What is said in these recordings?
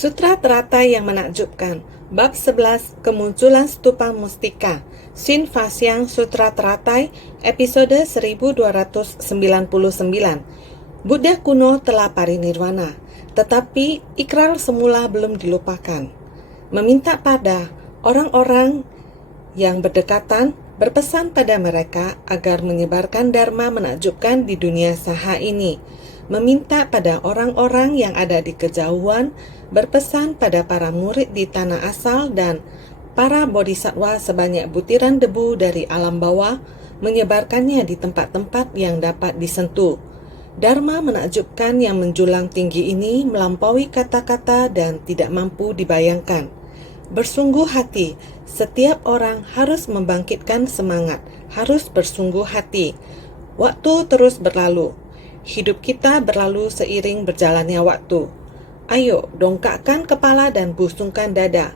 Sutra Teratai yang menakjubkan. Bab 11, Kemunculan Stupa Mustika. Shin Fasyang Sutra Teratai, episode 1299. Buddha kuno telah parinirwana, tetapi ikrar semula belum dilupakan. Meminta pada orang-orang yang berdekatan, berpesan pada mereka agar menyebarkan dharma menakjubkan di dunia saha ini. Meminta pada orang-orang yang ada di kejauhan, berpesan pada para murid di tanah asal dan para bodhisattva sebanyak butiran debu dari alam bawah, menyebarkannya di tempat-tempat yang dapat disentuh. Dharma menakjubkan yang menjulang tinggi ini melampaui kata-kata dan tidak mampu dibayangkan. Bersungguh hati, setiap orang harus membangkitkan semangat, harus bersungguh hati. Waktu terus berlalu. Hidup kita berlalu seiring berjalannya waktu. Ayo, dongkakkan kepala dan busungkan dada.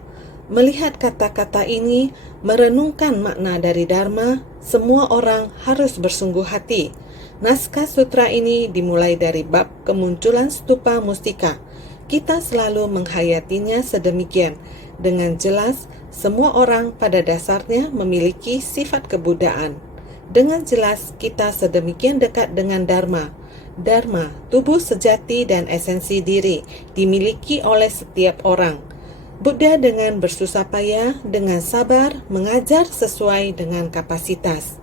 Melihat kata-kata ini, merenungkan makna dari Dharma, semua orang harus bersungguh hati. Naskah sutra ini dimulai dari bab kemunculan stupa mustika. Kita selalu menghayatinya sedemikian. Dengan jelas, semua orang pada dasarnya memiliki sifat kebudaan. Dengan jelas, kita sedemikian dekat dengan Dharma. Dharma, tubuh sejati dan esensi diri, dimiliki oleh setiap orang. Buddha dengan bersusah payah, dengan sabar, mengajar sesuai dengan kapasitas.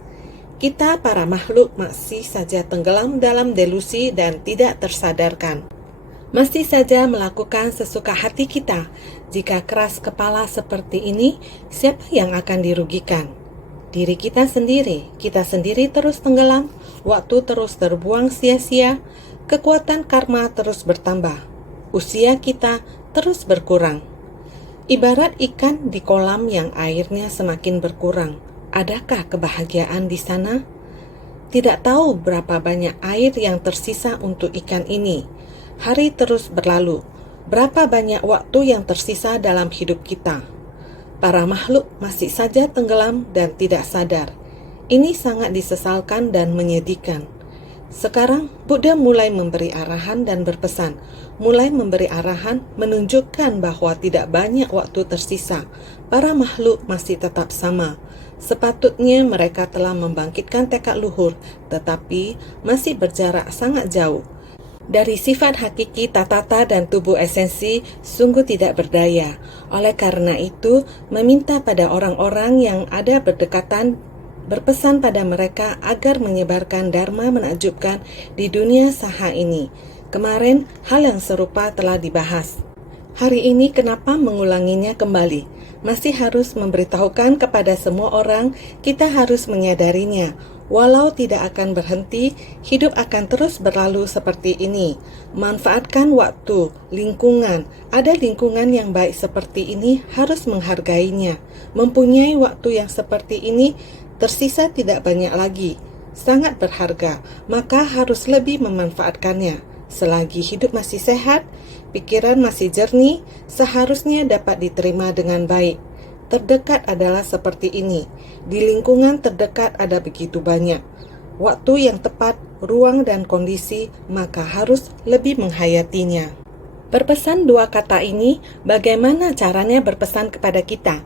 Kita para makhluk masih saja tenggelam dalam delusi dan tidak tersadarkan. Masih saja melakukan sesuka hati kita. Jika keras kepala seperti ini, siapa yang akan dirugikan? Diri kita sendiri terus tenggelam, waktu terus terbuang sia-sia, kekuatan karma terus bertambah, usia kita terus berkurang. Ibarat ikan di kolam yang airnya semakin berkurang, adakah kebahagiaan di sana? Tidak tahu berapa banyak air yang tersisa untuk ikan ini. Hari terus berlalu, berapa banyak waktu yang tersisa dalam hidup kita. Para makhluk masih saja tenggelam dan tidak sadar. Ini sangat disesalkan dan menyedihkan. Sekarang Buddha mulai memberi arahan dan berpesan, menunjukkan bahwa tidak banyak waktu tersisa. Para makhluk masih tetap sama. Sepatutnya mereka telah membangkitkan tekad luhur, tetapi masih berjarak sangat jauh. Dari sifat hakiki tatata dan tubuh esensi sungguh tidak berdaya. Oleh karena itu, meminta pada orang-orang yang ada berdekatan, berpesan pada mereka agar menyebarkan dharma menakjubkan di dunia saha ini. Kemarin, hal yang serupa telah dibahas. Hari ini kenapa mengulanginya kembali? Masih harus memberitahukan kepada semua orang, kita harus menyadarinya. Walau tidak akan berhenti, hidup akan terus berlalu seperti ini. Manfaatkan waktu, lingkungan. Ada lingkungan yang baik seperti ini harus menghargainya. Mempunyai waktu yang seperti ini, tersisa tidak banyak lagi. Sangat berharga, maka harus lebih memanfaatkannya. Selagi hidup masih sehat, pikiran masih jernih, seharusnya dapat diterima dengan baik. Terdekat adalah seperti ini. Di lingkungan terdekat ada begitu banyak. Waktu yang tepat, ruang dan kondisi, maka harus lebih menghayatinya. Berpesan dua kata ini, bagaimana caranya berpesan kepada kita?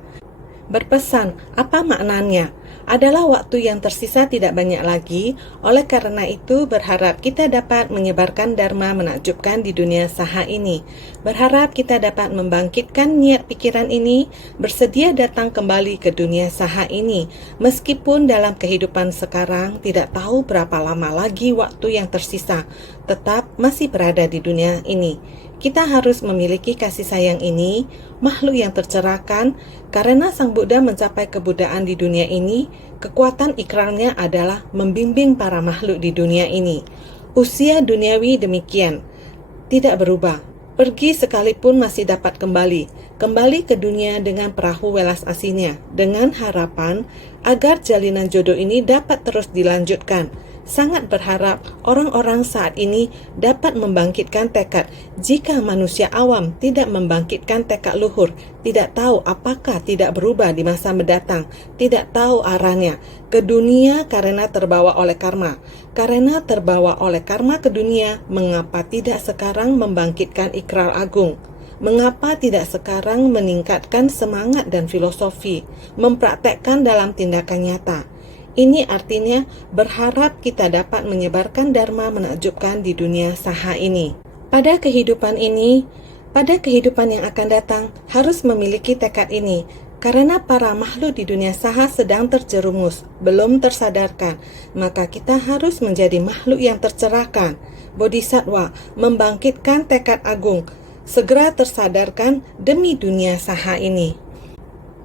Berpesan, apa maknanya? Adalah waktu yang tersisa tidak banyak lagi, oleh karena itu berharap kita dapat menyebarkan dharma menakjubkan di dunia saha ini. Berharap kita dapat membangkitkan niat pikiran ini, bersedia datang kembali ke dunia saha ini, meskipun dalam kehidupan sekarang tidak tahu berapa lama lagi waktu yang tersisa, tetap masih berada di dunia ini. Kita harus memiliki kasih sayang ini, makhluk yang tercerahkan, karena Sang Buddha mencapai kebudaan di dunia ini, kekuatan ikrarnya adalah membimbing para makhluk di dunia ini. Usia duniawi demikian, tidak berubah. Pergi sekalipun masih dapat kembali ke dunia dengan perahu welas aslinya, dengan harapan agar jalinan jodoh ini dapat terus dilanjutkan. Sangat berharap orang-orang saat ini dapat membangkitkan tekad. Jika manusia awam tidak membangkitkan tekad luhur, tidak tahu apakah tidak berubah di masa mendatang, tidak tahu arahnya ke dunia karena terbawa oleh karma. Karena terbawa oleh karma ke dunia, mengapa tidak sekarang membangkitkan ikrar agung? Mengapa tidak sekarang meningkatkan semangat dan filosofi, mempraktekkan dalam tindakan nyata? Ini artinya berharap kita dapat menyebarkan dharma menakjubkan di dunia saha ini. Pada kehidupan yang akan datang, harus memiliki tekad ini, karena para makhluk di dunia saha sedang terjerumus, belum tersadarkan, maka kita harus menjadi makhluk yang tercerahkan. Bodhisattva membangkitkan tekad agung, segera tersadarkan demi dunia saha ini.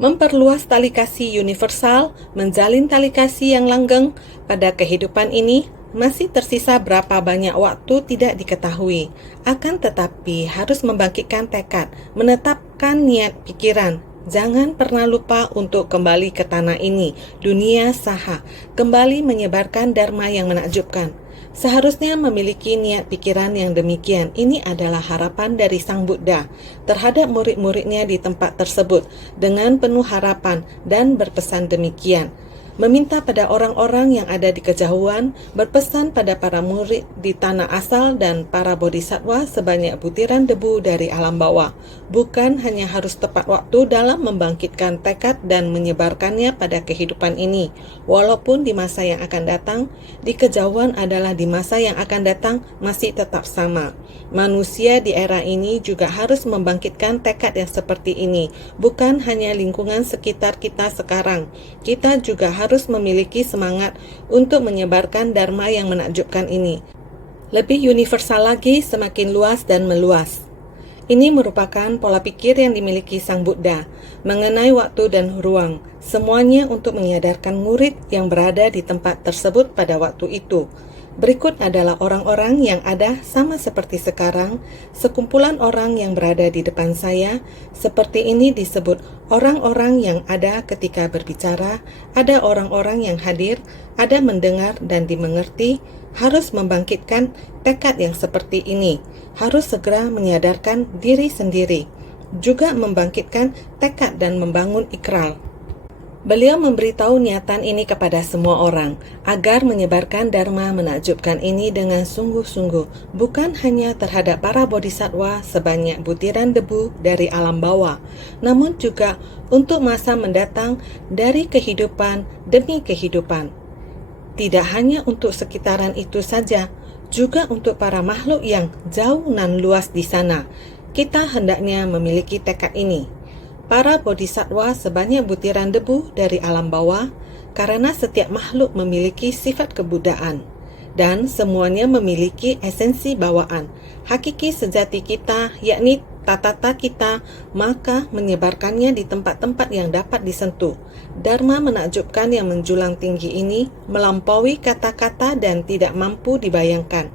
Memperluas tali kasih universal, menjalin tali kasih yang langgeng pada kehidupan ini, masih tersisa berapa banyak waktu tidak diketahui. Akan tetapi harus membangkitkan tekad, menetapkan niat pikiran. Jangan pernah lupa untuk kembali ke tanah ini, dunia saha, kembali menyebarkan dharma yang menakjubkan. Seharusnya memiliki niat pikiran yang demikian. Ini adalah harapan dari Sang Buddha terhadap murid-muridnya di tempat tersebut dengan penuh harapan dan berpesan demikian. Meminta pada orang-orang yang ada di kejauhan, berpesan pada para murid di tanah asal dan para bodhisattva sebanyak butiran debu dari alam bawah. Bukan hanya harus tepat waktu dalam membangkitkan tekad dan menyebarkannya pada kehidupan ini. Walaupun di masa yang akan datang, di kejauhan adalah di masa yang akan datang masih tetap sama. Manusia di era ini juga harus membangkitkan tekad yang seperti ini. Bukan hanya lingkungan sekitar kita sekarang. Kita juga harus memiliki semangat untuk menyebarkan dharma yang menakjubkan ini. Lebih universal lagi, semakin luas dan meluas. Ini merupakan pola pikir yang dimiliki Sang Buddha mengenai waktu dan ruang, semuanya untuk menyadarkan murid yang berada di tempat tersebut pada waktu itu. Berikut adalah orang-orang yang ada sama seperti sekarang, sekumpulan orang yang berada di depan saya. Seperti ini disebut orang-orang yang ada ketika berbicara, ada orang-orang yang hadir, ada mendengar dan dimengerti. Harus membangkitkan tekad yang seperti ini, harus segera menyadarkan diri sendiri, juga membangkitkan tekad dan membangun ikrar. Beliau memberitahu niatan ini kepada semua orang, agar menyebarkan dharma menakjubkan ini dengan sungguh-sungguh, bukan hanya terhadap para bodhisattva sebanyak butiran debu dari alam bawah, namun juga untuk masa mendatang dari kehidupan demi kehidupan. Tidak hanya untuk sekitaran itu saja, juga untuk para makhluk yang jauh nan luas di sana. Kita hendaknya memiliki tekad ini. Para bodhisattva sebanyak butiran debu dari alam bawah, karena setiap makhluk memiliki sifat kebudaan, dan semuanya memiliki esensi bawaan, hakiki sejati kita, yakni tatata kita, maka menyebarkannya di tempat-tempat yang dapat disentuh. Dharma menakjubkan yang menjulang tinggi ini melampaui kata-kata dan tidak mampu dibayangkan.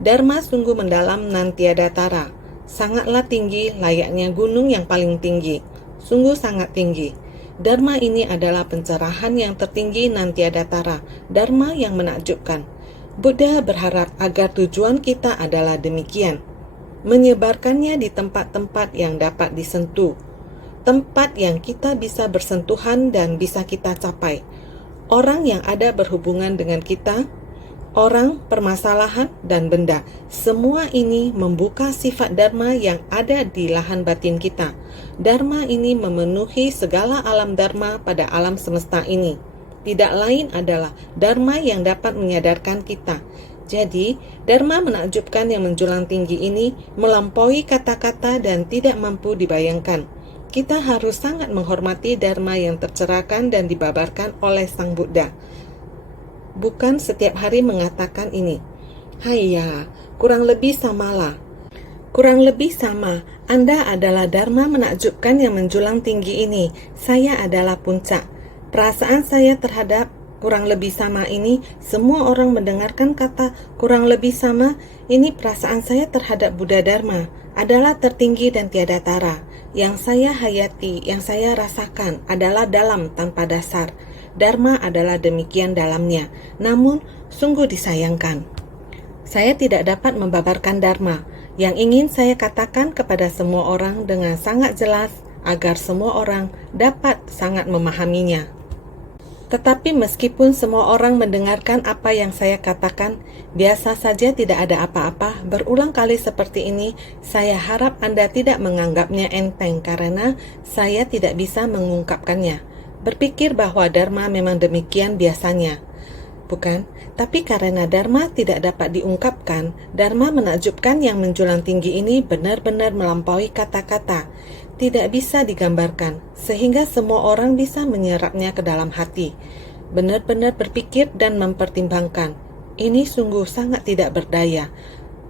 Dharma sungguh mendalam nan tiada tara, sangatlah tinggi layaknya gunung yang paling tinggi, sungguh sangat tinggi. Dharma ini adalah pencerahan yang tertinggi nan tiada tara, dharma yang menakjubkan. Buddha berharap agar tujuan kita adalah demikian, menyebarkannya di tempat-tempat yang dapat disentuh, tempat yang kita bisa bersentuhan dan bisa kita capai. Orang yang ada berhubungan dengan kita, orang, permasalahan, dan benda, semua ini membuka sifat dharma yang ada di lahan batin kita. Dharma ini memenuhi segala alam dharma pada alam semesta ini. Tidak lain adalah dharma yang dapat menyadarkan kita. Jadi, dharma menakjubkan yang menjulang tinggi ini melampaui kata-kata dan tidak mampu dibayangkan. Kita harus sangat menghormati dharma yang tercerahkan dan dibabarkan oleh Sang Buddha. Bukan setiap hari mengatakan ini, "Hayya, kurang lebih samalah." Kurang lebih sama, Anda adalah dharma menakjubkan yang menjulang tinggi ini. Saya adalah puncak. Perasaan saya terhadap kurang lebih sama ini, semua orang mendengarkan kata kurang lebih sama, ini perasaan saya terhadap Buddha Dharma adalah tertinggi dan tiada tara. Yang saya hayati, yang saya rasakan adalah dalam tanpa dasar. Dharma adalah demikian dalamnya, namun sungguh disayangkan. Saya tidak dapat membabarkan Dharma. Yang ingin saya katakan kepada semua orang dengan sangat jelas, agar semua orang dapat sangat memahaminya. Tetapi meskipun semua orang mendengarkan apa yang saya katakan, biasa saja tidak ada apa-apa, berulang kali seperti ini, saya harap Anda tidak menganggapnya enteng karena saya tidak bisa mengungkapkannya. Berpikir bahwa Dharma memang demikian biasanya. Bukan, tapi karena Dharma tidak dapat diungkapkan, Dharma menakjubkan yang menjulang tinggi ini benar-benar melampaui kata-kata. Tidak bisa digambarkan, sehingga semua orang bisa menyerapnya ke dalam hati. Benar-benar berpikir dan mempertimbangkan. Ini sungguh sangat tidak berdaya.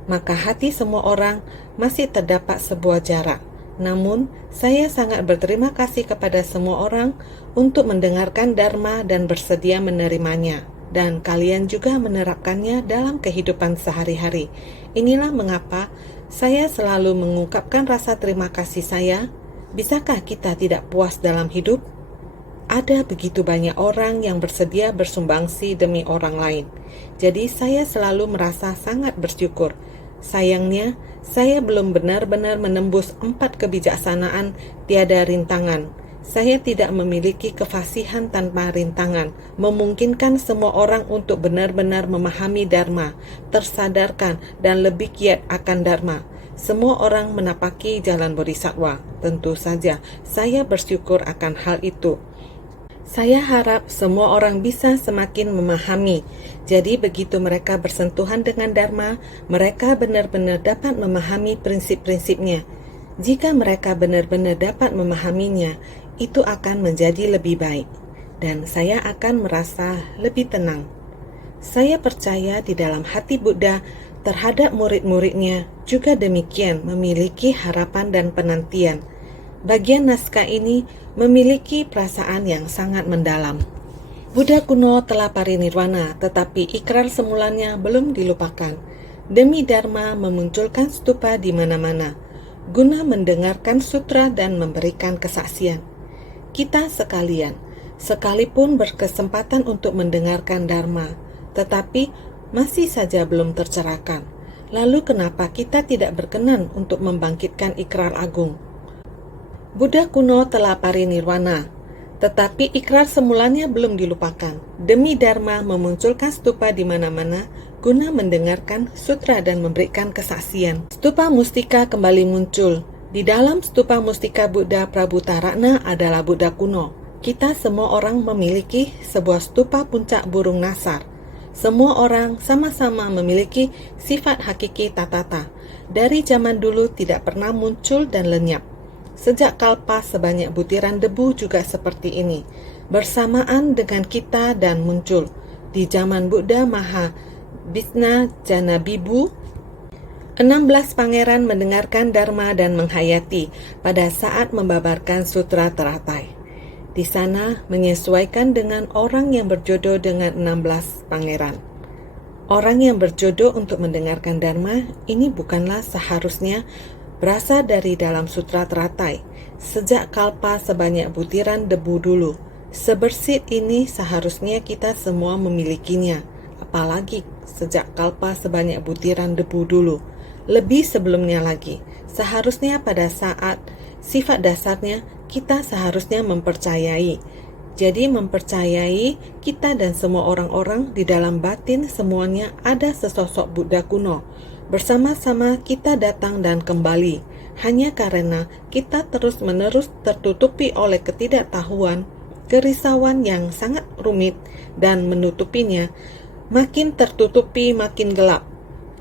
Maka hati semua orang masih terdapat sebuah jarak. Namun, saya sangat berterima kasih kepada semua orang untuk mendengarkan Dharma dan bersedia menerimanya. Dan kalian juga menerapkannya dalam kehidupan sehari-hari. Inilah mengapa saya selalu mengungkapkan rasa terima kasih saya. Bisakah kita tidak puas dalam hidup? Ada begitu banyak orang yang bersedia bersumbangsi demi orang lain. Jadi saya selalu merasa sangat bersyukur. Sayangnya, saya belum benar-benar menembus 4 kebijaksanaan tiada rintangan. Saya tidak memiliki kefasihan tanpa rintangan, memungkinkan semua orang untuk benar-benar memahami Dharma, tersadarkan dan lebih giat akan Dharma. Semua orang menapaki jalan bodhisattva. Tentu saja, saya bersyukur akan hal itu. Saya harap semua orang bisa semakin memahami. Jadi begitu mereka bersentuhan dengan Dharma, mereka benar-benar dapat memahami prinsip-prinsipnya. Jika mereka benar-benar dapat memahaminya, itu akan menjadi lebih baik. Dan saya akan merasa lebih tenang. Saya percaya di dalam hati Buddha terhadap murid-muridnya juga demikian memiliki harapan dan penantian. Bagian naskah ini memiliki perasaan yang sangat mendalam. Buddha kuno telah parinirwana, tetapi ikrar semulanya belum dilupakan. Demi Dharma memunculkan stupa di mana-mana, guna mendengarkan sutra dan memberikan kesaksian. Kita sekalian, sekalipun berkesempatan untuk mendengarkan Dharma, tetapi masih saja belum tercerahkan. Lalu kenapa kita tidak berkenan untuk membangkitkan ikrar agung? Buddha kuno telah parinirwana, tetapi ikrar semulanya belum dilupakan. Demi Dharma memunculkan stupa di mana-mana, guna mendengarkan sutra dan memberikan kesaksian. Stupa Mustika kembali muncul. Di dalam stupa Mustika Buddha Prabhutarana adalah Buddha kuno. Kita semua orang memiliki sebuah stupa puncak burung nasar. Semua orang sama-sama memiliki sifat hakiki tatata. Dari zaman dulu tidak pernah muncul dan lenyap. Sejak kalpa sebanyak butiran debu juga seperti ini. Bersamaan dengan kita dan muncul. Di zaman Buddha Maha Bisna Janabibu, 16 pangeran mendengarkan Dharma dan menghayati pada saat membabarkan sutra teratai. Di sana menyesuaikan dengan orang yang berjodoh dengan 16 pangeran. Orang yang berjodoh untuk mendengarkan Dharma ini bukanlah seharusnya berasal dari dalam sutra teratai. Sejak kalpa sebanyak butiran debu dulu. Sebersit ini seharusnya kita semua memilikinya. Apalagi sejak kalpa sebanyak butiran debu dulu. Lebih sebelumnya lagi, seharusnya pada saat sifat dasarnya kita seharusnya mempercayai. Jadi mempercayai kita dan semua orang-orang di dalam batin semuanya ada sesosok Buddha kuno. Bersama-sama kita datang dan kembali. Hanya karena kita terus-menerus tertutupi oleh ketidaktahuan, kerisauan yang sangat rumit dan menutupinya, makin tertutupi makin gelap.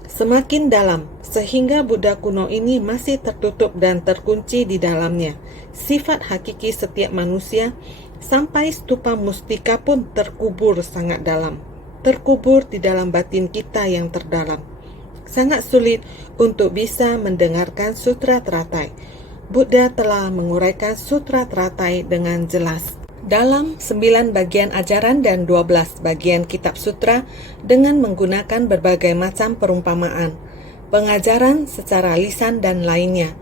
Semakin dalam, sehingga Buddha kuno ini masih tertutup dan terkunci di dalamnya. Sifat hakiki setiap manusia, sampai stupa mustika pun terkubur sangat dalam. Terkubur di dalam batin kita yang terdalam. Sangat sulit untuk bisa mendengarkan sutra teratai. Buddha telah menguraikan sutra teratai dengan jelas. Dalam 9 bagian ajaran dan 12 bagian kitab sutra dengan menggunakan berbagai macam perumpamaan, pengajaran secara lisan dan lainnya,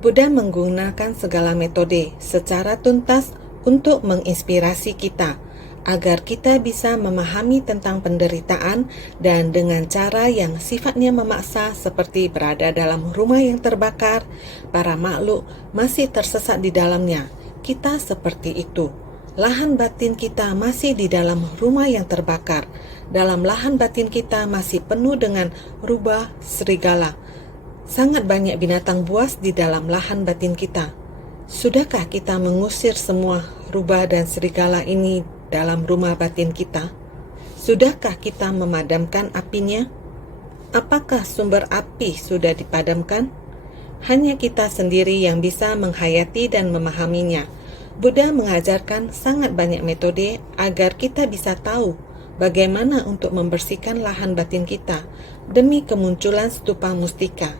Buddha menggunakan segala metode secara tuntas untuk menginspirasi kita, agar kita bisa memahami tentang penderitaan dan dengan cara yang sifatnya memaksa seperti berada dalam rumah yang terbakar, para makhluk masih tersesat di dalamnya. Kita seperti itu. Lahan batin kita masih di dalam rumah yang terbakar. Dalam lahan batin kita masih penuh dengan rubah serigala. Sangat banyak binatang buas di dalam lahan batin kita. Sudahkah kita mengusir semua rubah dan serigala ini dalam rumah batin kita? Sudahkah kita memadamkan apinya? Apakah sumber api sudah dipadamkan? Hanya kita sendiri yang bisa menghayati dan memahaminya. Buddha mengajarkan sangat banyak metode agar kita bisa tahu bagaimana untuk membersihkan lahan batin kita demi kemunculan stupa mustika.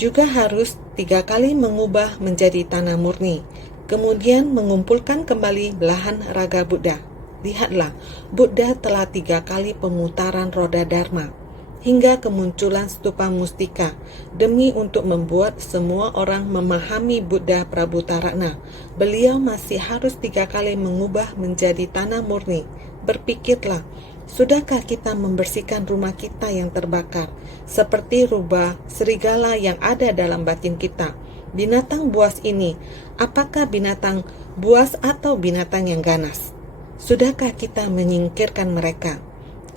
Juga harus 3 kali mengubah menjadi tanah murni, kemudian mengumpulkan kembali belahan raga Buddha. Lihatlah, Buddha telah 3 kali pemutaran roda Dharma hingga kemunculan stupa mustika demi untuk membuat semua orang memahami Buddha Prabhutarana. Beliau masih harus 3 kali mengubah menjadi tanah murni. Berpikirlah, sudahkah kita membersihkan rumah kita yang terbakar seperti rubah serigala yang ada dalam batin kita? Binatang buas ini, apakah binatang buas atau binatang yang ganas? Sudahkah kita menyingkirkan mereka?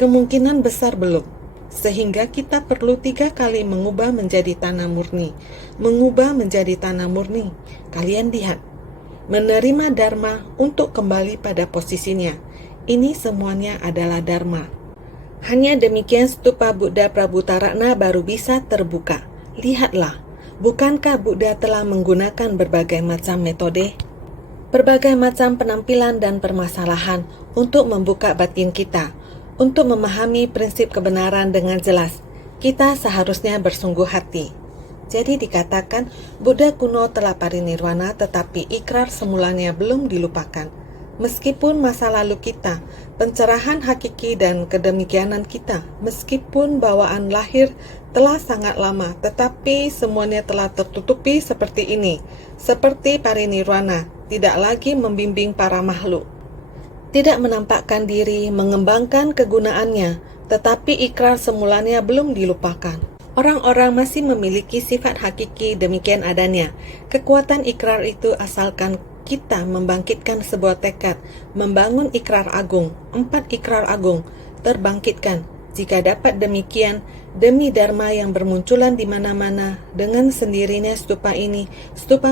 Kemungkinan besar belum. Sehingga kita perlu 3 kali mengubah menjadi tanah murni. Mengubah menjadi tanah murni. Kalian lihat, menerima Dharma untuk kembali pada posisinya. Ini semuanya adalah Dharma. Hanya demikian stupa Buddha Prabhutarana baru bisa terbuka. Lihatlah, bukankah Buddha telah menggunakan berbagai macam metode? Berbagai macam penampilan dan permasalahan untuk membuka batin kita. Untuk memahami prinsip kebenaran dengan jelas, kita seharusnya bersungguh hati. Jadi dikatakan, Buddha kuno telah parinirwana tetapi ikrar semulanya belum dilupakan. Meskipun masa lalu kita, pencerahan hakiki dan kedemikianan kita, meskipun bawaan lahir telah sangat lama, tetapi semuanya telah tertutupi seperti ini. Seperti parinirwana, tidak lagi membimbing para makhluk. Tidak menampakkan diri, mengembangkan kegunaannya, tetapi ikrar semulanya belum dilupakan. Orang-orang masih memiliki sifat hakiki demikian adanya. Kekuatan ikrar itu asalkan kita membangkitkan sebuah tekad, membangun ikrar agung, 4 ikrar agung, terbangkitkan. Jika dapat demikian, demi Dharma yang bermunculan di mana-mana, dengan sendirinya stupa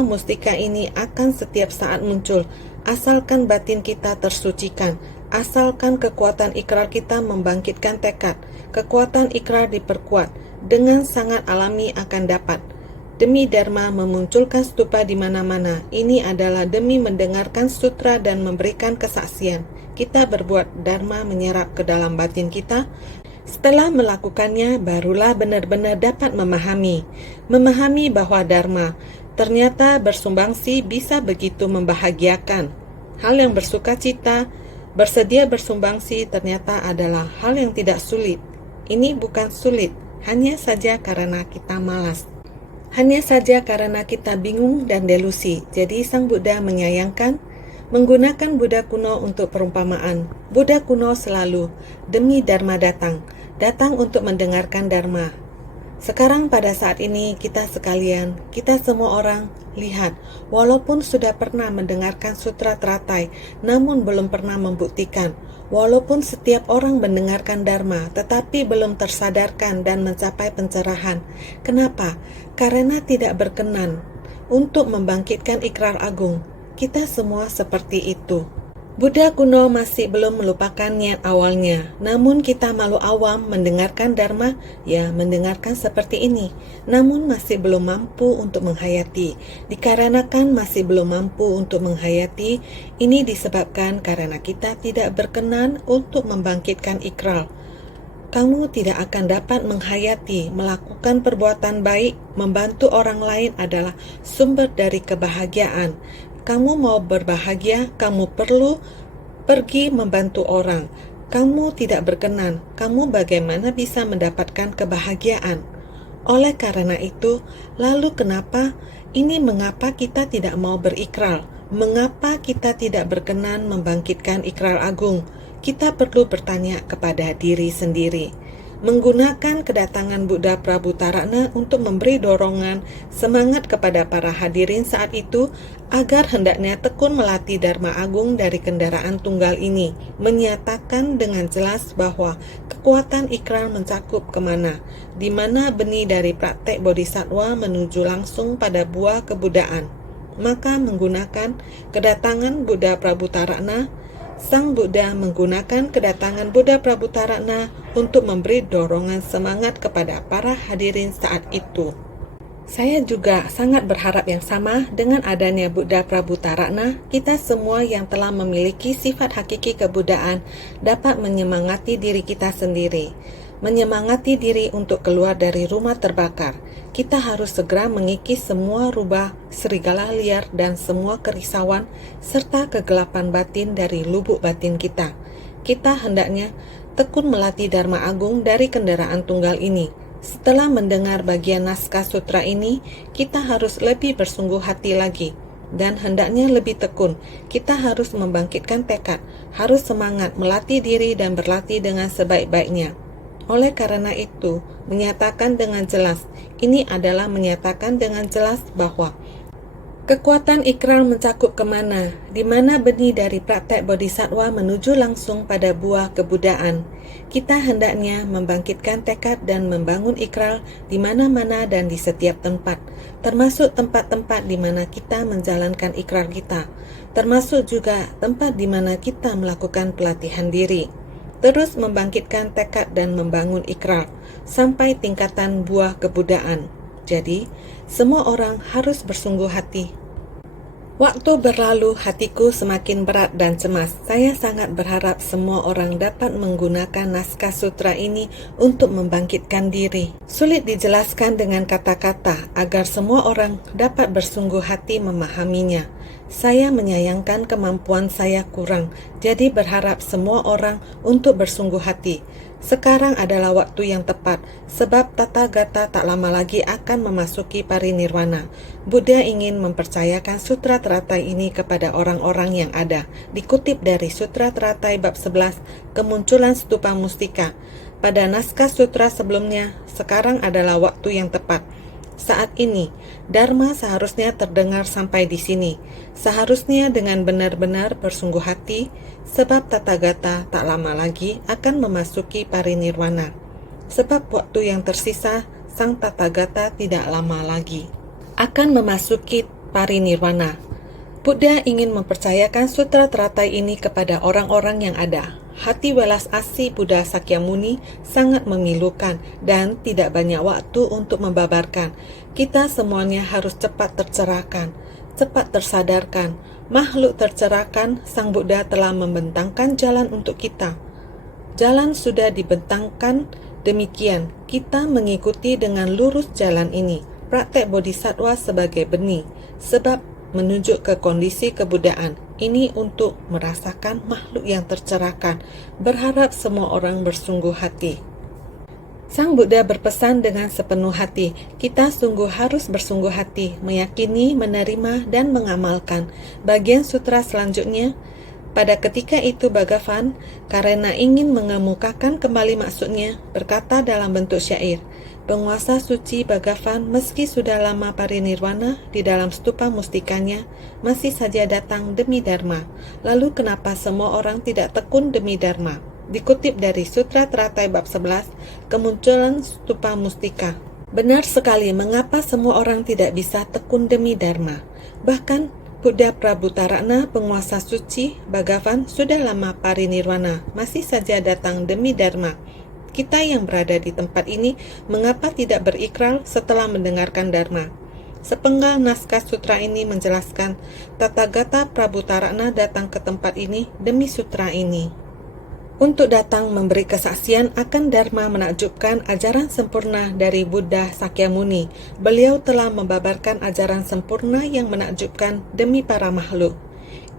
mustika ini akan setiap saat muncul. Asalkan batin kita tersucikan, asalkan kekuatan ikrar kita membangkitkan tekad, kekuatan ikrar diperkuat, dengan sangat alami akan dapat. Demi Dharma memunculkan stupa di mana-mana, ini adalah demi mendengarkan sutra dan memberikan kesaksian. Kita berbuat Dharma menyerap ke dalam batin kita. Setelah melakukannya, barulah benar-benar dapat memahami bahwa Dharma ternyata bersumbangsi bisa begitu membahagiakan. Hal yang bersuka cita, bersedia bersumbangsi ternyata adalah hal yang tidak sulit. Ini bukan sulit, hanya saja karena kita malas. Hanya saja karena kita bingung dan delusi. Jadi Sang Buddha menyayangkan, menggunakan Buddha kuno untuk perumpamaan. Buddha kuno selalu, demi Dharma datang untuk mendengarkan Dharma. Sekarang pada saat ini kita sekalian, kita semua orang, lihat, walaupun sudah pernah mendengarkan sutra teratai, namun belum pernah membuktikan. Walaupun setiap orang mendengarkan Dharma, tetapi belum tersadarkan dan mencapai pencerahan. Kenapa? Karena tidak berkenan untuk membangkitkan ikrar agung. Kita semua seperti itu. Buddha kuno masih belum melupakan niat awalnya, namun kita malu awam mendengarkan Dharma, ya mendengarkan seperti ini, namun masih belum mampu untuk menghayati. Dikarenakan masih belum mampu untuk menghayati, ini disebabkan karena kita tidak berkenan untuk membangkitkan ikrar. Kamu tidak akan dapat menghayati, melakukan perbuatan baik, membantu orang lain adalah sumber dari kebahagiaan. Kamu mau berbahagia, kamu perlu pergi membantu orang. Kamu tidak berkenan, kamu bagaimana bisa mendapatkan kebahagiaan? Oleh karena itu, lalu kenapa? Ini mengapa kita tidak mau berikrar? Mengapa kita tidak berkenan membangkitkan ikrar agung? Kita perlu bertanya kepada diri sendiri. menggunakan kedatangan Buddha Prabhutarana untuk memberi dorongan semangat kepada para hadirin saat itu agar hendaknya tekun melatih Dharma Agung dari kendaraan tunggal ini, menyatakan dengan jelas bahwa kekuatan ikrar mencakup kemana, di mana benih dari praktek Bodhisattva menuju langsung pada buah kebudaan. Maka menggunakan kedatangan Buddha Prabhutarana, Sang Buddha menggunakan kedatangan Buddha Prabhutarana untuk memberi dorongan semangat kepada para hadirin saat itu. Saya juga sangat berharap yang sama dengan adanya Buddha Prabhutarana, kita semua yang telah memiliki sifat hakiki kebudaan dapat menyemangati diri kita sendiri. Menyemangati diri untuk keluar dari rumah terbakar. Kita harus segera mengikis semua rubah, serigala liar, dan semua kerisauan, serta kegelapan batin dari lubuk batin kita. Kita hendaknya tekun melatih Dharma Agung dari kendaraan tunggal ini. Setelah mendengar bagian naskah sutra ini, kita harus lebih bersungguh hati lagi. Dan hendaknya lebih tekun. Kita harus membangkitkan tekad, harus semangat melatih diri dan berlatih dengan sebaik-baiknya. Oleh karena itu, menyatakan dengan jelas, ini adalah menyatakan dengan jelas bahwa kekuatan ikrar mencakup kemana, di mana benih dari praktek Bodhisattva menuju langsung pada buah kebudaan. Kita hendaknya membangkitkan tekad dan membangun ikrar di mana-mana dan di setiap tempat, termasuk tempat-tempat di mana kita menjalankan ikrar kita, termasuk juga tempat di mana kita melakukan pelatihan diri. Terus membangkitkan tekad dan membangun ikrar sampai tingkatan buah kebudaan. Jadi, semua orang harus bersungguh hati. Waktu berlalu, hatiku semakin berat dan cemas. Saya sangat berharap semua orang dapat menggunakan naskah sutra ini untuk membangkitkan diri. Sulit dijelaskan dengan kata-kata agar semua orang dapat bersungguh hati memahaminya. Saya menyayangkan kemampuan saya kurang, jadi berharap semua orang untuk bersungguh hati. Sekarang adalah waktu yang tepat, sebab Tathagata tak lama lagi akan memasuki parinirwana. Buddha ingin mempercayakan sutra teratai ini kepada orang-orang yang ada. Dikutip dari Sutra Teratai bab 11, Kemunculan Stupa Mustika. Pada naskah sutra sebelumnya, sekarang adalah waktu yang tepat. Saat ini, Dharma seharusnya terdengar sampai di sini. Seharusnya dengan benar-benar bersungguh hati, sebab Tathagata tak lama lagi akan memasuki parinirwana. Sebab waktu yang tersisa, Sang Tathagata tidak lama lagi akan memasuki parinirwana. Buddha ingin mempercayakan sutra teratai ini kepada orang-orang yang ada. Hati welas asih Buddha Sakyamuni sangat memilukan dan tidak banyak waktu untuk membabarkan. Kita semuanya harus cepat tercerahkan, cepat tersadarkan. Makhluk tercerahkan, Sang Buddha telah membentangkan jalan untuk kita. Jalan sudah dibentangkan, demikian kita mengikuti dengan lurus jalan ini. Praktek Bodhisattva sebagai benih, sebab menunjuk ke kondisi kebudaan. Ini untuk merasakan makhluk yang tercerahkan. Berharap semua orang bersungguh hati. Sang Buddha berpesan dengan sepenuh hati, kita sungguh harus bersungguh hati, meyakini, menerima, dan mengamalkan. Bagian sutra selanjutnya, pada ketika itu Bhagavan, karena ingin mengemukakan kembali maksudnya, berkata dalam bentuk syair, penguasa suci Bhagavan meski sudah lama parinirwana di dalam stupa mustikanya, masih saja datang demi Dharma. Lalu kenapa semua orang tidak tekun demi Dharma? Dikutip dari Sutra Teratai bab 11, Kemunculan Stupa Mustika. Benar sekali, mengapa semua orang tidak bisa tekun demi Dharma? Bahkan Buddha Prabhutarana, penguasa suci Bhagavan, sudah lama parinirwana, masih saja datang demi Dharma. Kita yang berada di tempat ini, mengapa tidak berikrar setelah mendengarkan Dharma? Sepenggal naskah sutra ini menjelaskan, Tathagata Prabhutarana datang ke tempat ini demi sutra ini. Untuk datang memberi kesaksian akan Dharma menakjubkan ajaran sempurna dari Buddha Sakyamuni. Beliau telah membabarkan ajaran sempurna yang menakjubkan demi para makhluk.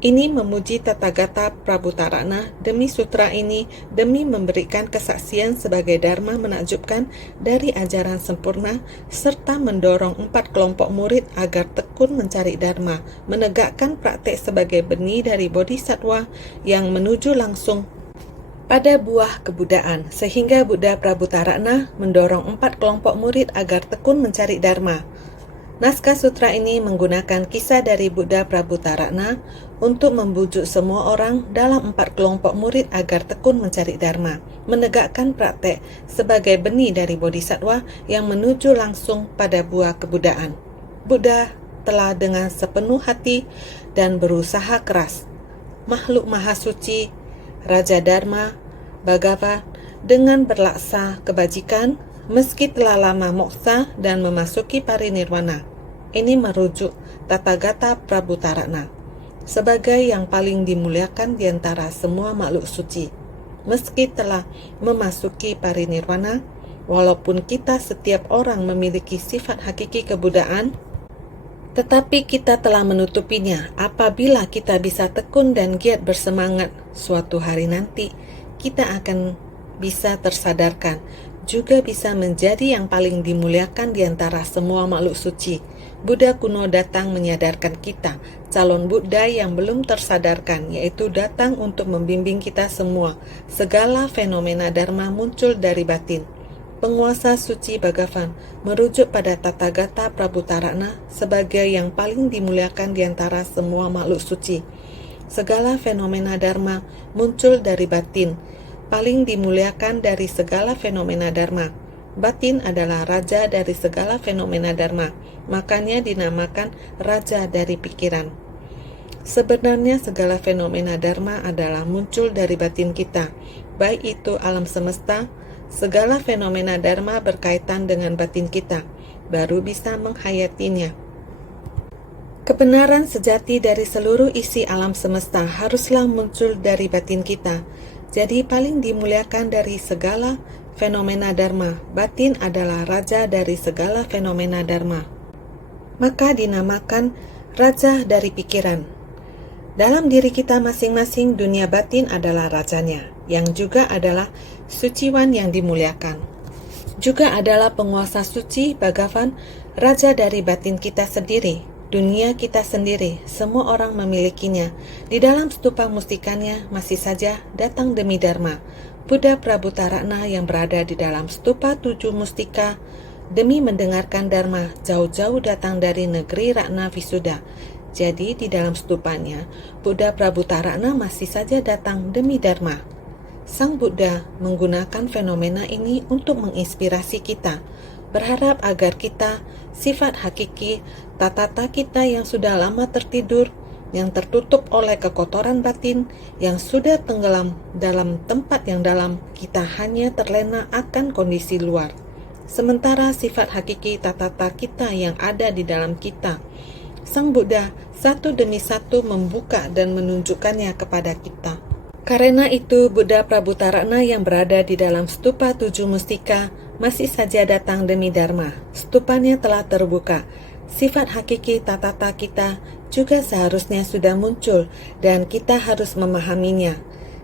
Ini memuji Tathagata Prabhutarana demi sutra ini, demi memberikan kesaksian sebagai Dharma menakjubkan dari ajaran sempurna, serta mendorong 4 kelompok murid agar tekun mencari Dharma, menegakkan praktek sebagai benih dari Bodhisattva yang menuju langsung pada buah kebudaan, sehingga Buddha Prabhutarana mendorong 4 kelompok murid agar tekun mencari Dharma. Naskah sutra ini menggunakan kisah dari Buddha Prabhutarana untuk membujuk semua orang dalam 4 kelompok murid agar tekun mencari Dharma, menegakkan praktek sebagai benih dari bodhisattva yang menuju langsung pada buah kebudaan. Buddha telah dengan sepenuh hati dan berusaha keras, makhluk maha suci, Raja Dharma, Bhagavan, dengan berlaksa kebajikan, meski telah lama moksa dan memasuki parinirwana. Ini merujuk Tathagata Prabhutarana sebagai yang paling dimuliakan di antara semua makhluk suci. Meski telah memasuki parinirwana, walaupun kita setiap orang memiliki sifat hakiki kebudaan, tetapi kita telah menutupinya. Apabila kita bisa tekun dan giat bersemangat, suatu hari nanti kita akan bisa tersadarkan, juga bisa menjadi yang paling dimuliakan di antara semua makhluk suci. Buddha kuno datang menyadarkan kita, calon Buddha yang belum tersadarkan, yaitu datang untuk membimbing kita semua. Segala fenomena Dharma muncul dari batin. Penguasa suci Bhagavan merujuk pada Tathagata Prabhutarana sebagai yang paling dimuliakan di antara semua makhluk suci. Segala fenomena Dharma muncul dari batin, paling dimuliakan dari segala fenomena Dharma. Batin adalah raja dari segala fenomena Dharma, makanya dinamakan raja dari pikiran. Sebenarnya segala fenomena Dharma adalah muncul dari batin kita, baik itu alam semesta. Segala fenomena Dharma berkaitan dengan batin kita, baru bisa menghayatinya. Kebenaran sejati dari seluruh isi alam semesta haruslah muncul dari batin kita. Jadi paling dimuliakan dari segala fenomena Dharma, batin adalah raja dari segala fenomena Dharma. Maka dinamakan raja dari pikiran. Dalam diri kita masing-masing, dunia batin adalah rajanya, yang juga adalah suciwan yang dimuliakan. Juga adalah penguasa suci Bhagavan, raja dari batin kita sendiri, dunia kita sendiri, semua orang memilikinya. Di dalam stupa mustikanya masih saja datang demi Dharma. Buddha Prabhutarana yang berada di dalam stupa 7 mustika demi mendengarkan Dharma jauh-jauh datang dari negeri Ratna Visuddha. Jadi di dalam stupanya, Buddha Prabhutarana masih saja datang demi Dharma. Sang Buddha menggunakan fenomena ini untuk menginspirasi kita, berharap agar kita, sifat hakiki, tatata kita yang sudah lama tertidur, yang tertutup oleh kekotoran batin, yang sudah tenggelam dalam tempat yang dalam, kita hanya terlena akan kondisi luar. Sementara sifat hakiki tatata kita yang ada di dalam kita, Sang Buddha satu demi satu membuka dan menunjukkannya kepada kita. Karena itu, Buddha Prabhutarana yang berada di dalam stupa 7 mustika masih saja datang demi Dharma. Stupanya telah terbuka. Sifat hakiki tatata kita juga seharusnya sudah muncul dan kita harus memahaminya.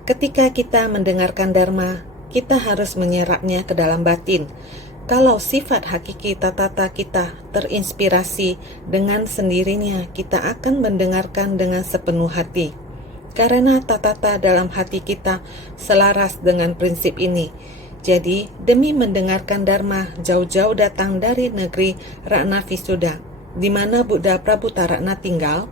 Ketika kita mendengarkan Dharma, kita harus menyerapnya ke dalam batin. Kalau sifat hakiki tatata kita terinspirasi, dengan sendirinya kita akan mendengarkan dengan sepenuh hati. Karena tatata dalam hati kita selaras dengan prinsip ini. Jadi, demi mendengarkan Dharma, jauh-jauh datang dari negeri Ratna Visuddha, di mana Buddha Prabhutarana tinggal.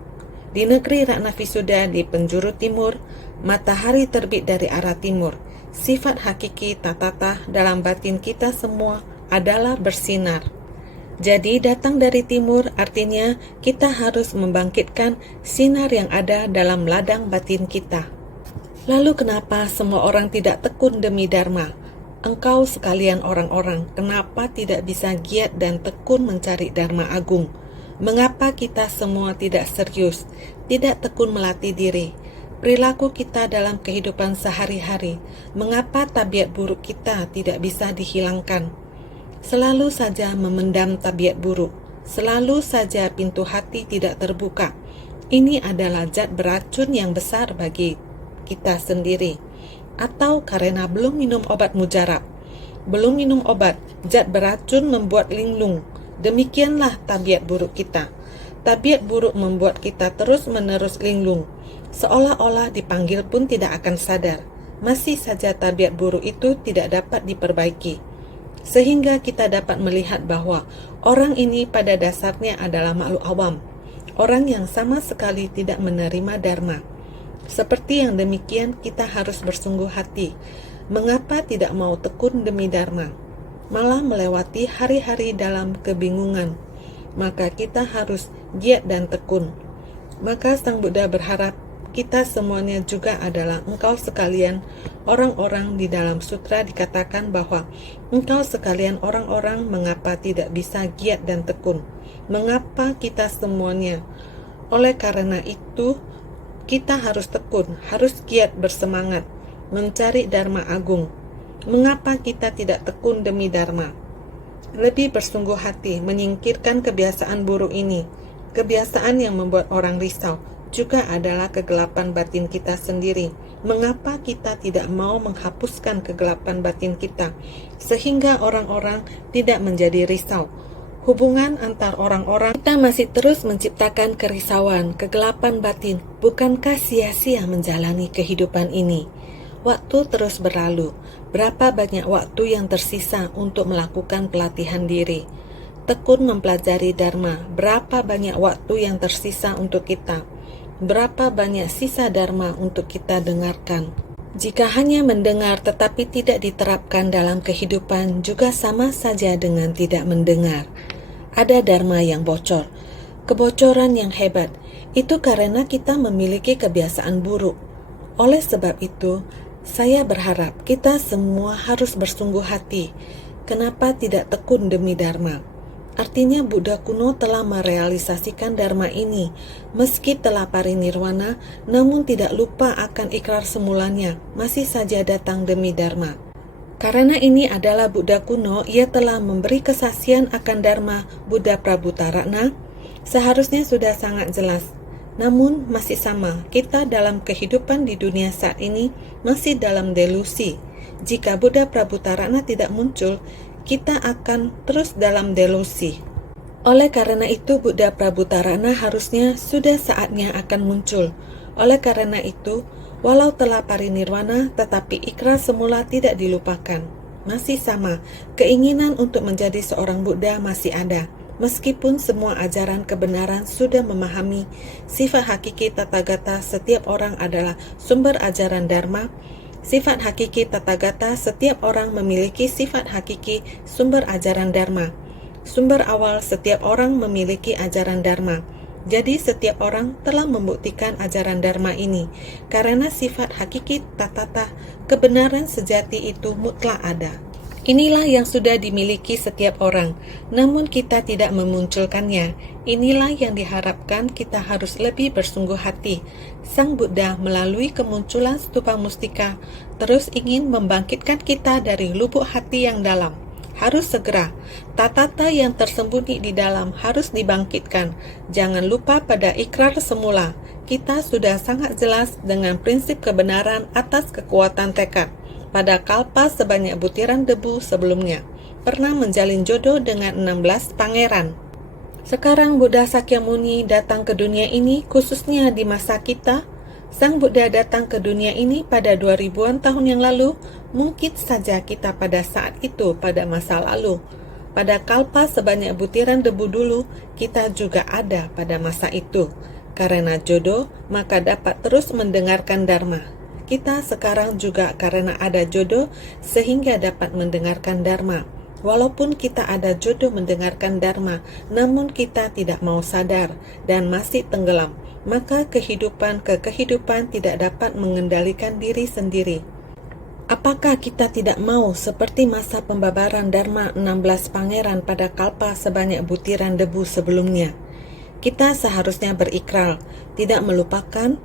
Di negeri Ratna Visuddha di penjuru timur, matahari terbit dari arah timur. Sifat hakiki tatata dalam batin kita semua adalah bersinar. Jadi datang dari timur artinya kita harus membangkitkan sinar yang ada dalam ladang batin kita. Lalu kenapa semua orang tidak tekun demi Dharma? Engkau sekalian orang-orang, kenapa tidak bisa giat dan tekun mencari Dharma Agung? Mengapa kita semua tidak serius, tidak tekun melatih diri? Perilaku kita dalam kehidupan sehari-hari, mengapa tabiat buruk kita tidak bisa dihilangkan? Selalu saja memendam tabiat buruk, selalu saja pintu hati tidak terbuka. Ini adalah zat beracun yang besar bagi kita sendiri. Atau karena belum minum obat mujarab. Belum minum obat, zat beracun membuat linglung. Demikianlah tabiat buruk kita. Tabiat buruk membuat kita terus-menerus linglung, seolah-olah dipanggil pun tidak akan sadar. masih saja tabiat buruk itu tidak dapat diperbaiki. Sehingga kita dapat melihat bahwa orang ini pada dasarnya adalah makhluk awam, orang yang sama sekali tidak menerima dharma. Seperti yang demikian kita harus bersungguh hati. Mengapa tidak mau tekun demi dharma, malah melewati hari-hari dalam kebingungan? Maka kita harus giat dan tekun. Maka Sang Buddha berharap kita semuanya juga adalah engkau sekalian orang-orang. Di dalam sutra dikatakan bahwa engkau sekalian orang-orang mengapa tidak bisa giat dan tekun. Mengapa kita semuanya? Oleh karena itu, kita harus tekun, harus giat bersemangat, mencari Dharma Agung. Mengapa kita tidak tekun demi Dharma? Lebih bersungguh hati, menyingkirkan kebiasaan buruk ini. Kebiasaan yang membuat orang risau juga adalah kegelapan batin kita sendiri. Mengapa kita tidak mau menghapuskan kegelapan batin kita, sehingga orang-orang tidak menjadi risau? Hubungan antar orang-orang, kita masih terus menciptakan kerisauan, kegelapan batin. Bukankah sia-sia menjalani kehidupan ini? Waktu terus berlalu. Berapa banyak waktu yang tersisa untuk melakukan pelatihan diri? Tekun mempelajari Dharma. Berapa banyak waktu yang tersisa untuk kita? Berapa banyak sisa Dharma untuk kita dengarkan? Jika hanya mendengar tetapi tidak diterapkan dalam kehidupan, juga sama saja dengan tidak mendengar. Ada Dharma yang bocor, kebocoran yang hebat. Itu karena kita memiliki kebiasaan buruk. Oleh sebab itu, saya berharap kita semua harus bersungguh hati. Kenapa tidak tekun demi Dharma? Artinya Buddha kuno telah merealisasikan Dharma ini, meski telah parinirwana, namun tidak lupa akan ikrar semulanya, masih saja datang demi Dharma. Karena ini adalah Buddha kuno, ia telah memberi kesaksian akan Dharma Buddha Prabhutarana, seharusnya sudah sangat jelas. Namun masih sama, kita dalam kehidupan di dunia saat ini masih dalam delusi. Jika Buddha Prabhutarana tidak muncul, kita akan terus dalam delusi. Oleh karena itu, Buddha Prabhutarana harusnya sudah saatnya akan muncul. Oleh karena itu, walau telah parinirwana, tetapi ikrar semula tidak dilupakan. Masih sama, keinginan untuk menjadi seorang Buddha masih ada. Meskipun semua ajaran kebenaran sudah memahami sifat hakiki Tathagata, setiap orang adalah sumber ajaran Dharma. Sifat hakiki Tathagata, setiap orang memiliki sifat hakiki sumber ajaran Dharma. Sumber awal setiap orang memiliki ajaran Dharma. Jadi setiap orang telah membuktikan ajaran Dharma ini, karena sifat hakiki Tatata, kebenaran sejati itu mutlak ada. Inilah yang sudah dimiliki setiap orang, namun kita tidak memunculkannya. Inilah yang diharapkan kita harus lebih bersungguh hati. Sang Buddha melalui kemunculan stupa mustika terus ingin membangkitkan kita dari lubuk hati yang dalam. Harus segera, tatata yang tersembunyi di dalam harus dibangkitkan. Jangan lupa pada ikrar semula. Kita sudah sangat jelas dengan prinsip kebenaran atas kekuatan tekad. Pada kalpa sebanyak butiran debu sebelumnya, pernah menjalin jodoh dengan 16 pangeran. Sekarang Buddha Sakyamuni datang ke dunia ini, khususnya di masa kita. Sang Buddha datang ke dunia ini pada 2000-an tahun yang lalu. Mungkin saja kita pada saat itu, pada masa lalu. Pada kalpa sebanyak butiran debu dulu, kita juga ada pada masa itu. Karena jodoh, maka dapat terus mendengarkan Dharma. Kita sekarang juga karena ada jodoh sehingga dapat mendengarkan Dharma. Walaupun kita ada jodoh mendengarkan Dharma, namun kita tidak mau sadar dan masih tenggelam, maka kehidupan tidak dapat mengendalikan diri sendiri. Apakah kita tidak mau seperti masa pembabaran Dharma 16 pangeran pada kalpa sebanyak butiran debu sebelumnya? Kita seharusnya berikrar, tidak melupakan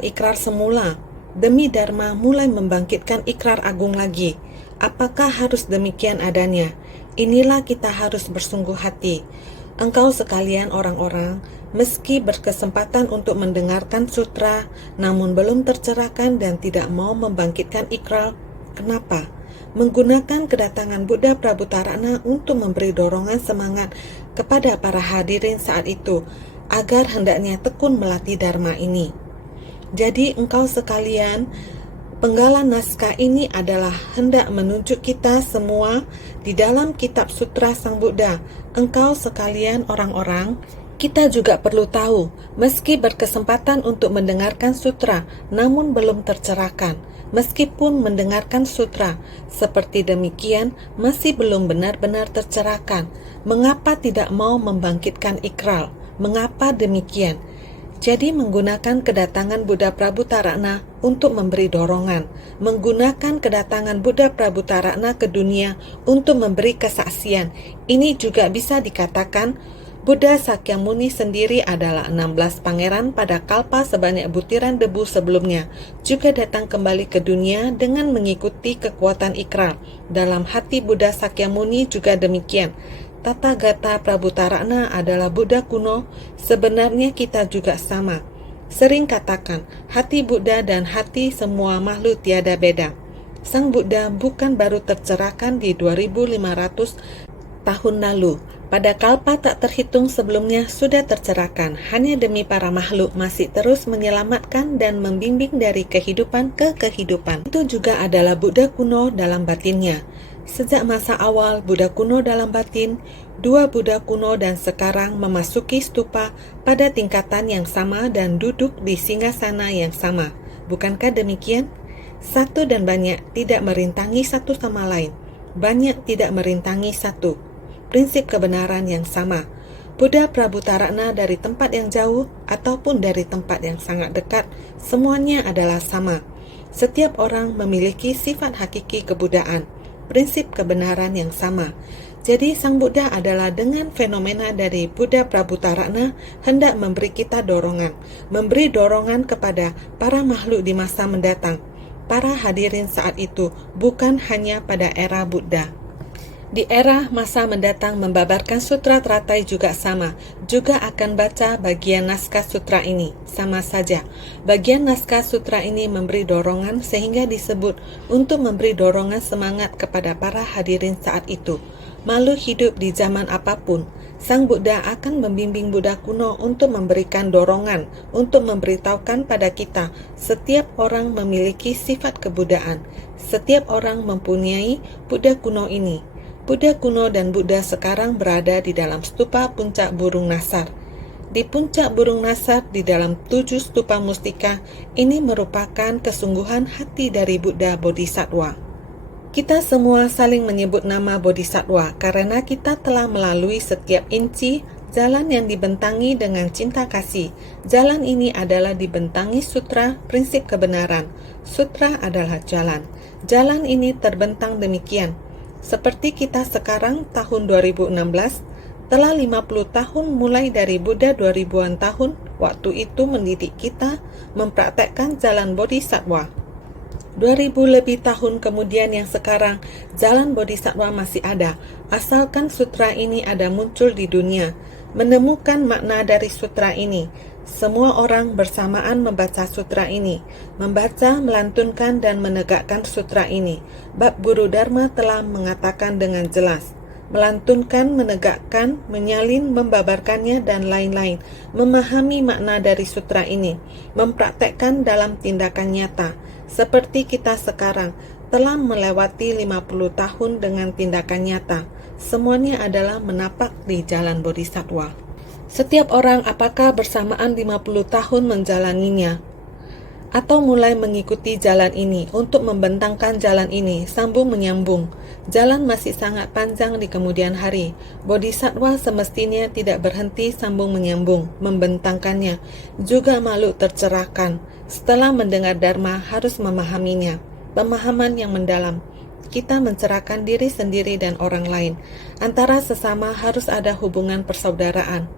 ikrar semula. Demi Dharma mulai membangkitkan ikrar agung lagi. Apakah harus demikian adanya? Inilah kita harus bersungguh hati. Engkau sekalian orang-orang, meski berkesempatan untuk mendengarkan sutra, namun belum tercerahkan dan tidak mau membangkitkan ikrar. Kenapa? Menggunakan kedatangan Buddha Prabhutarana untuk memberi dorongan semangat kepada para hadirin saat itu, agar hendaknya tekun melatih Dharma ini. Jadi engkau sekalian, Penggalan naskah ini adalah hendak menunjuk kita semua di dalam kitab sutra Sang Buddha. Engkau sekalian orang-orang, kita juga perlu tahu, meski berkesempatan untuk mendengarkan sutra, namun belum tercerahkan. Meskipun mendengarkan sutra seperti demikian, masih belum benar-benar tercerahkan. Mengapa tidak mau membangkitkan ikrar? Mengapa demikian? Jadi menggunakan kedatangan Buddha Prabhutarana untuk memberi dorongan, menggunakan kedatangan Buddha Prabhutarana ke dunia untuk memberi kesaksian. Ini juga bisa dikatakan Buddha Sakyamuni sendiri adalah 16 pangeran pada kalpa sebanyak butiran debu sebelumnya, juga datang kembali ke dunia dengan mengikuti kekuatan ikrar. Dalam hati Buddha Sakyamuni juga demikian. Tathagata Prabhutarana adalah Buddha kuno, sebenarnya kita juga sama. Sering katakan, hati Buddha dan hati semua makhluk tiada beda. Sang Buddha bukan baru tercerahkan di 2500 tahun lalu. Pada kalpa tak terhitung sebelumnya sudah tercerahkan, hanya demi para makhluk masih terus menyelamatkan dan membimbing dari kehidupan ke kehidupan. Itu juga adalah Buddha kuno dalam batinnya. Sejak masa awal Buddha kuno dalam batin, dua Buddha kuno dan sekarang memasuki stupa pada tingkatan yang sama dan duduk di singgasana yang sama. Bukankah demikian? Satu dan banyak tidak merintangi satu sama lain. Banyak tidak merintangi satu. Prinsip kebenaran yang sama. Buddha Prabhutarana dari tempat yang jauh ataupun dari tempat yang sangat dekat, semuanya adalah sama. Setiap orang memiliki sifat hakiki kebudaan. Prinsip kebenaran yang sama. Jadi Sang Buddha adalah dengan fenomena dari Buddha Prabhutarana hendak memberi kita dorongan, memberi dorongan kepada para makhluk di masa mendatang, para hadirin saat itu, bukan hanya pada era Buddha. Di era masa mendatang membabarkan sutra teratai juga sama, juga akan baca bagian naskah sutra ini, sama saja. Bagian naskah sutra ini memberi dorongan sehingga disebut untuk memberi dorongan semangat kepada para hadirin saat itu. Makhluk hidup di zaman apapun, Sang Buddha akan membimbing Buddha kuno untuk memberikan dorongan, untuk memberitahukan pada kita, setiap orang memiliki sifat kebudaan, setiap orang mempunyai Buddha kuno ini. Buddha kuno dan Buddha sekarang berada di dalam stupa puncak burung nasar. Di puncak burung nasar di dalam 7 stupa mustika, ini merupakan kesungguhan hati dari Buddha Bodhisattva. Kita semua saling menyebut nama Bodhisattva karena kita telah melalui setiap inci jalan yang dibentangi dengan cinta kasih. Jalan ini adalah dibentangi sutra prinsip kebenaran. Sutra adalah jalan. Jalan ini terbentang demikian. Seperti kita sekarang tahun 2016, telah 50 tahun mulai dari Buddha 2000-an tahun, waktu itu mendidik kita mempraktekkan jalan Bodhisattva. 2000 lebih tahun kemudian yang sekarang, jalan Bodhisattva masih ada, asalkan sutra ini ada muncul di dunia. Menemukan makna dari sutra ini, semua orang bersamaan membaca sutra ini, membaca, melantunkan, dan menegakkan sutra ini. Bab Guru Dharma telah mengatakan dengan jelas, melantunkan, menegakkan, menyalin, membabarkannya, dan lain-lain, memahami makna dari sutra ini, mempraktekkan dalam tindakan nyata, seperti kita sekarang, telah melewati 50 tahun dengan tindakan nyata. Semuanya adalah menapak di jalan Bodhisattva. Setiap orang apakah bersamaan 50 tahun menjalaninya atau mulai mengikuti jalan ini untuk membentangkan jalan ini, sambung menyambung. Jalan masih sangat panjang di kemudian hari. Bodhisattva semestinya tidak berhenti sambung menyambung, membentangkannya. Juga makhluk tercerahkan. Setelah mendengar Dharma harus memahaminya. Pemahaman yang mendalam. Kita mencerahkan diri sendiri dan orang lain. Antara sesama harus ada hubungan persaudaraan.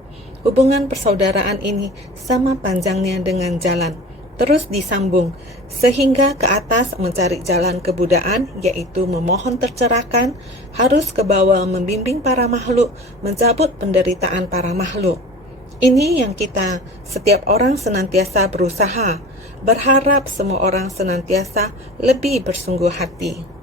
Hubungan persaudaraan ini sama panjangnya dengan jalan. Terus disambung, sehingga ke atas mencari jalan kebudaan, yaitu memohon tercerahkan, harus ke bawah membimbing para makhluk, mencabut penderitaan para makhluk. Ini yang kita, setiap orang senantiasa berusaha, berharap semua orang senantiasa lebih bersungguh hati.